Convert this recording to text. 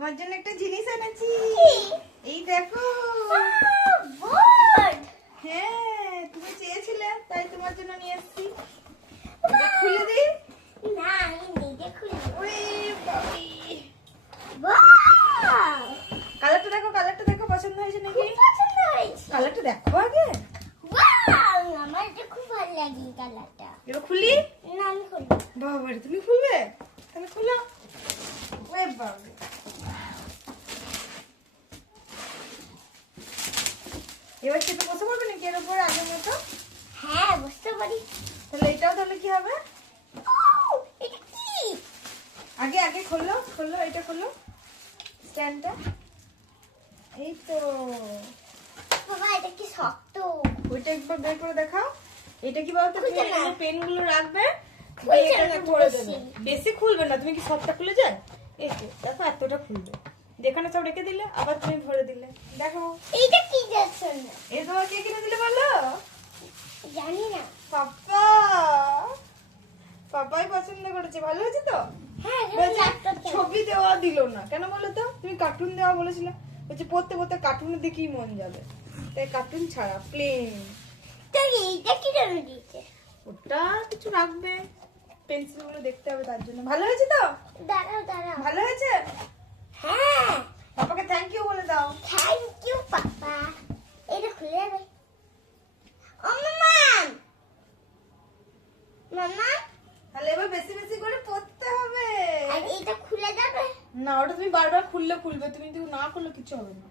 তোমার জন্য একটা জিনিস এনেছি। এই দেখো বোর্ড। হ্যাঁ তুমি চেয়েছিলে তাই তোমার জন্য নিয়ে এসেছি। খুলে দিই। না আমি নিজে খুলি। ওরে বাবারে, ওয়াও কালারটা দেখো পছন্দ হয়েছে নাকি? খুব পছন্দ হয়েছে। কালারটা দেখো আগে। ওয়াও আমার এটা খুব ভালো লাগে এই কালারটা। এবার খুলি। না আমি খুলবো। বাবারে তুমি খুলবে? তাহলে খুলো। ওরে বাবারে, এবার চেপে বসে পড়বে নাকি এর উপরে আগের মতো? হ্যাঁ বুঝতে পারি। তাহলে এটাও তাহলে কি হবে? ও এটা কি? আগে খোলো এটা খোলো স্ট্যান্ডটা। এই তো বাবা এটা কি শক্ত। ওইটা একবার বের করে দেখাও। এটা কি বলতো, তুমি খুলছে না। এখানে পেনগুলো রাখবে, খুলছে দিয়ে না এটাকে তো ভরে বেশি। দেবে। বেশি খুলবে না, তুমি কি সবটা খুলে যায়? এই তো দেখো এতটা খুলবে, যেখানে সব রেখে দিলে আবার তুমি ভরে দিলে। দেখো এইটা কি যাচ্ছে না এই তোমার কে কিনে দিলে বলো? জানি না। পাপা, পাপাই পছন্দ করেছে। ভালো হয়েছে তো? হ্যাঁ বলছে ল্যাপটপ ছবি দেওয়া দিলো না কেন বলো তো? তুমি কার্টুন দেওয়া বলেছিলে। বলছে পড়তে পড়তে কার্টুনের দিকেই মন যাবে, তাই কার্টুন ছাড়া প্লেন। তো এইটা কি জন্য দিয়েছে? ওটা কিছু রাখবে, পেন্সিল গুলো দেখতে হবে তার জন্য। ভালো হয়েছে তো? দাঁড়াও ভালো হয়েছে? হ্যাঁ পাপাকে থ্যাংক ইউ বলে দাও। Thank you papa. এটা খুলে যাবে। ও মামা মামা তাহলে এবার বেশি বেশি করে পড়তে হবে। আর এটা খুলে যাবে। না ওটা তুমি বারবার খুললে খুলবে, তুমি তো না খুললে কিছু হবে না।